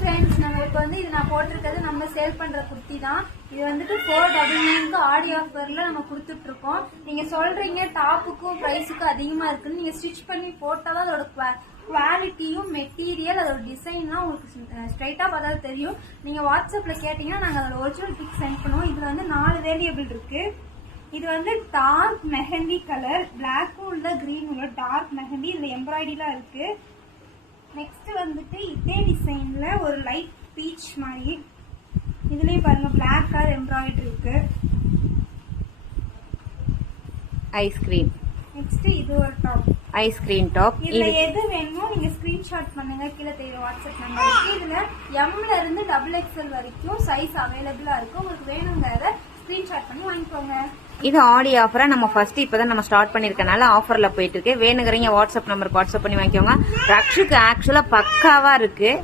Friends, நம்ம இப்போ வந்து இது நான் போட்டிருக்கிறது நம்ம சேல் பண்ற குர்த்தி தான். இது வந்துட்டு 499க்கு ஆடி ஆஃபர்ல நம்ம கொடுத்துட்டு இருக்கோம். நீங்க சொல்றீங்க டாப்புக்கும் பிரைஸுக்கும் அதிகமா இருக்குன்னு. நீங்க ஸ்டிச் பண்ணி போட்டாதான் அதோட குவாலிட்டியும் மெட்டீரியல் அதோட டிசைன்லாம் உங்களுக்கு ஸ்ட்ரைட்டா பார்த்தாலும் தெரியும். நீங்க வாட்ஸ்அப்ல கேட்டீங்கன்னா நாங்க அதோட ஒரிஜினல் பிக் சென்ட் பண்ணுவோம். இதுல வந்து 4 வேரியபிள் இருக்கு. இது வந்து டார்க் மெஹந்தி கலர், பிளாக்கும் உள்ள கிரீன் உள்ள டார்க் மெஹந்தி. இதுல எம்ப்ராய்டரிலாம் இருக்கு. நெக்ஸ்ட் வந்துட்டு இதே டிசைன்ல ஒரு லைட் பீச் மாதிரி, இதுலயும் பாருங்க பிளாக் கலர் எம்ப்ராய்டரி இருக்கு. ஐஸ்கிரீம். நெக்ஸ்ட் இது ஒரு டாப், ஐஸ்கிரீம் டாப். இதுல எது வேணுமோ நீங்க ஸ்கிரீன்ஷாட் பண்ணுங்க, கீழே தெரியும் வாட்ஸ்அப் நம்பருக்கு. இதுல எம்ல இருந்து XXL வரைக்கும் சைஸ் அவைலபிளா இருக்கு. உங்களுக்கு வேணுங்கிறத ஸ்கிரீன்ஷாட் பண்ணி வாங்கிக்கோங்க. இது ஆடி ஆஃபரா நம்ம ஃபர்ஸ்ட் இப்பதான் நம்ம ஸ்டார்ட் பண்ணிருக்கனால ஆஃபர்ல போயிட்டு இருக்கு. வேணுங்கிறீங்க வாட்ஸ்அப் நம்பருக்கு வாட்ஸ்அப் பண்ணி வாங்கிக்கோங்க. ரக்ஷுக்கு ஆக்சுவலா பக்காவா இருக்கு.